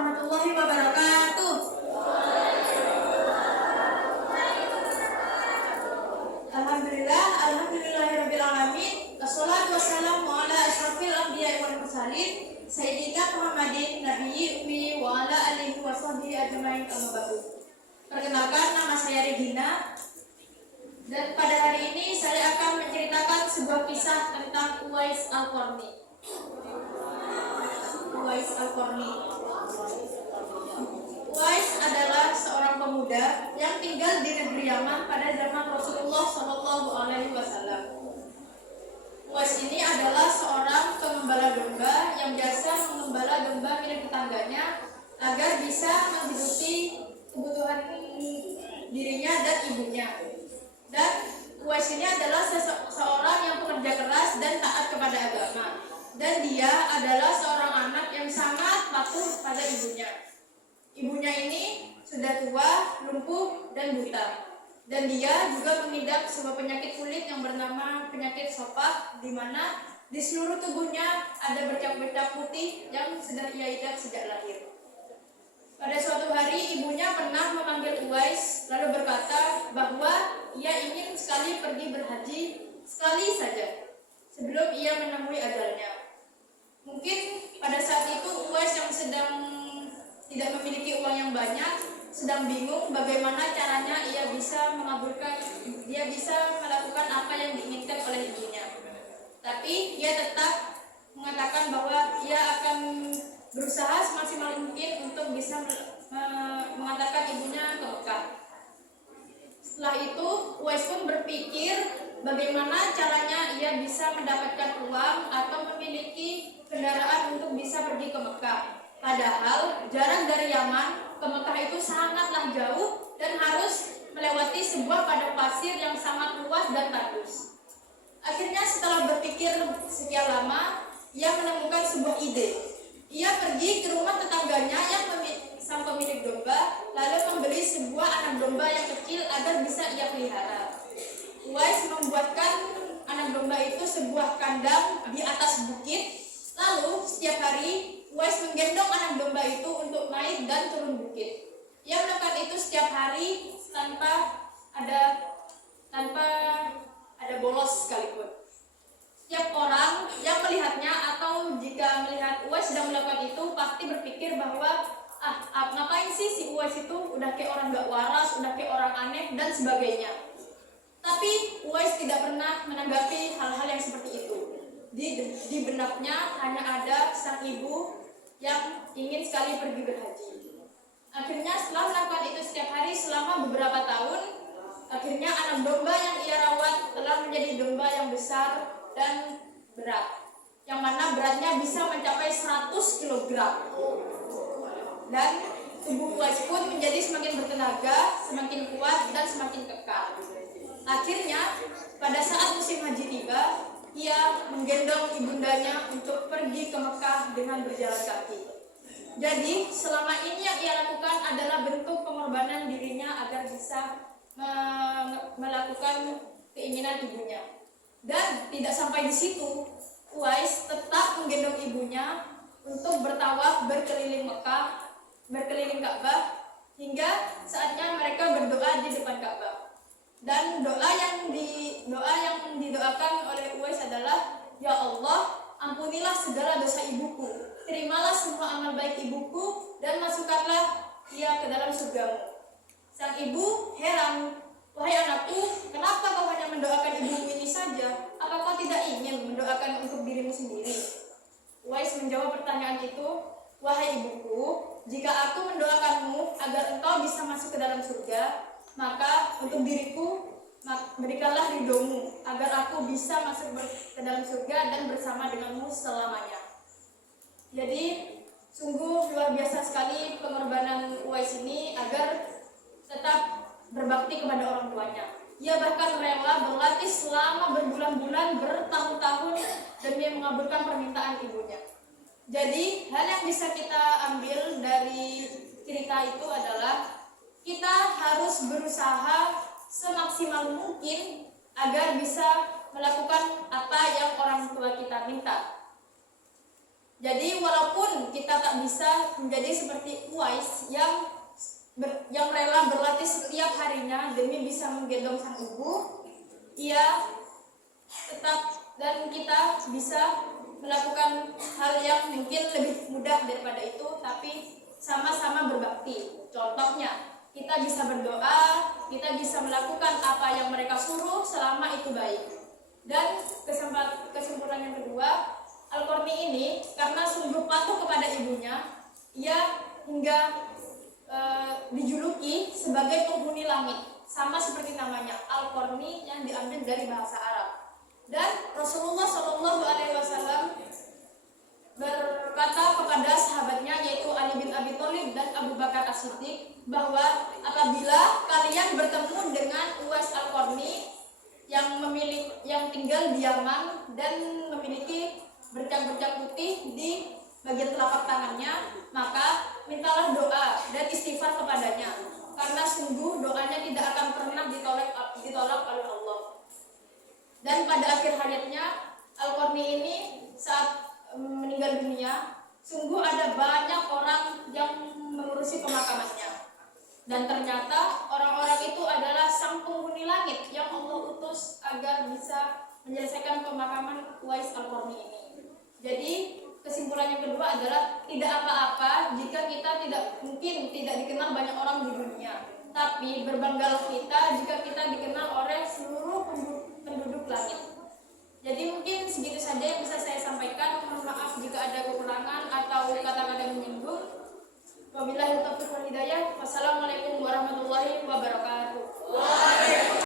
warahmatullahi wabarakatuh. Alhamdulillahirabbil alamin. Wassalatu wassalamu ala asyrofil anbiya'i wal mursalin sayyidina Muhammadin nabiyyi ummi wa ala alihi washabihi ajmain amma ba'du. Perkenalkan, nama saya Regina dan pada hari ini saya akan menceritakan sebuah kisah tentang Uwais Al-Qarni. Uwais Al-Qarni. Uwais adalah seorang pemuda yang tinggal di negeri Yaman pada zaman Rasulullah SAW. Uwais ini adalah seorang pengembala domba yang biasa mengembala domba milik tetangganya agar bisa menghidupi kebutuhan dirinya dan ibunya. Dan Uwais ini adalah seorang yang pekerja keras dan taat kepada agama. Dan dia adalah seorang anak yang sangat patuh pada ibunya. Ibunya ini sudah tua, lumpuh, dan buta. Dan dia juga mengidap sebuah penyakit kulit yang bernama penyakit sopak, di mana di seluruh tubuhnya ada bercak-bercak putih yang sudah ia idap sejak lahir. Pada suatu hari ibunya pernah memanggil Uwais lalu berkata bahwa ia ingin sekali pergi berhaji sekali saja sebelum ia menemui ajalnya. Mungkin pada saat itu Uwais yang sedang tidak memiliki uang yang banyak, sedang bingung bagaimana caranya ia bisa melakukan apa yang diinginkan oleh ibunya. Tapi ia tetap mengatakan bahwa ia akan berusaha semaksimal mungkin untuk bisa mengantarkan ibunya ke Mekah. Setelah itu Uwais pun berpikir bagaimana caranya ia bisa mendapatkan uang atau memiliki kendaraan untuk bisa pergi ke Mekah. Padahal jarak dari Yaman ke Mekah itu sangatlah jauh dan harus melewati sebuah padang pasir yang sangat luas dan tandus. Akhirnya setelah berpikir sekian lama, ia menemukan sebuah ide. Ia pergi ke rumah tetangganya yang sang pemilik domba, lalu membeli sebuah anak domba yang kecil agar bisa ia pelihara. Uwais membuatkan anak domba itu sebuah kandang di atas bukit. Lalu setiap hari Uwais menggendong anak domba itu untuk naik dan turun bukit. Ia melakukan itu setiap hari tanpa ada bolos sekalipun. Setiap orang yang melihatnya atau jika melihat Uwais sedang melakukan itu pasti berpikir bahwa ngapain sih si Uwais itu, udah kayak orang gak waras, udah kayak orang aneh dan sebagainya. Tapi Uwais tidak pernah menanggapi hal-hal yang seperti itu. Di benaknya hanya ada sang ibu yang ingin sekali pergi berhaji. Akhirnya setelah melakukan itu setiap hari selama beberapa tahun, akhirnya anak domba yang ia rawat telah menjadi domba yang besar dan berat, yang mana beratnya bisa mencapai 100 kg. Dan tubuh Uwais pun menjadi semakin bertenaga, semakin kuat dan semakin kekal. Akhirnya pada saat musim haji tiba, ia menggendong ibundanya untuk pergi ke Mekah dengan berjalan kaki. Jadi selama ini yang ia lakukan adalah bentuk pengorbanan dirinya agar bisa melakukan keinginan ibunya. Dan tidak sampai di situ, Uwais tetap menggendong ibunya untuk bertawaf berkeliling Mekah, berkeliling Ka'bah, hingga saatnya mereka berdoa di depan Ka'bah. Dan doa yang didoakan oleh Uwais adalah, "Ya Allah, ampunilah segala dosa ibuku, terimalah semua amal baik ibuku, dan masukkanlah ia ke dalam surgamu." Sang ibu heran, "Wahai anakku, kenapa kau hanya mendoakan ibumu ini saja? Apa kau tidak ingin mendoakan untuk dirimu sendiri?" Uwais menjawab pertanyaan itu, "Wahai ibuku, jika aku mendoakanmu agar engkau bisa masuk ke dalam surga, maka untuk diriku berikanlah ridhomu agar aku bisa masuk ke dalam surga dan bersama denganmu selamanya." Jadi sungguh luar biasa sekali pengorbanan Uwais ini agar tetap berbakti kepada orang tuanya. Ia bahkan rela berlatih selama berbulan-bulan, bertahun-tahun demi mengabulkan permintaan ibunya. Jadi hal yang bisa kita ambil dari cerita itu adalah kita harus berusaha semaksimal mungkin agar bisa melakukan apa yang orang tua kita minta. Jadi walaupun kita tak bisa menjadi seperti Uwais yang rela berlatih setiap harinya demi bisa menggendong sang ibu, ia tetap dan kita bisa melakukan hal yang mungkin lebih mudah daripada itu, tapi sama-sama berbakti. Contohnya, kita bisa berdoa, kita bisa melakukan apa yang mereka suruh selama itu baik. Dan kesimpulan yang kedua, Al-Qarni ini karena sungguh patuh kepada ibunya, ia hingga dijuluki sebagai penghuni langit, sama seperti namanya Al-Qarni yang diambil dari bahasa Arab. Dan Rasulullah Shallallahu Alaihi Wasallam berkata kepada sahabatnya yaitu Ali bin Abi Thalib dan Abu Bakar As-Siddiq bahwa apabila kalian bertemu dengan Uwais Al-Qarni yang tinggal di Yaman dan memiliki bercak-bercak putih di bagian telapak tangannya, maka mintalah doa dan istighfar kepadanya, karena sungguh doanya tidak akan pernah ditolak oleh Allah. Dan pada akhir hayatnya Al-Qarni ini saat meninggal dunia, sungguh ada banyak orang yang mengurusi pemakamannya. Dan ternyata orang-orang itu adalah sang penghuni langit yang Allah utus agar bisa menyelesaikan pemakaman Uwais Al-Qarni ini. Jadi kesimpulan yang kedua adalah tidak apa-apa jika kita tidak dikenal banyak orang di dunia, tapi berbanggalah kita jika kita dikenal oleh seluruh penduduk langit. Jadi mungkin segitu saja yang bisa saya sampaikan. Mohon maaf jika ada kekurangan atau kata-kata yang menyinggung. Wabillahi taufiq wal hidayah. Wassalamualaikum warahmatullahi wabarakatuh.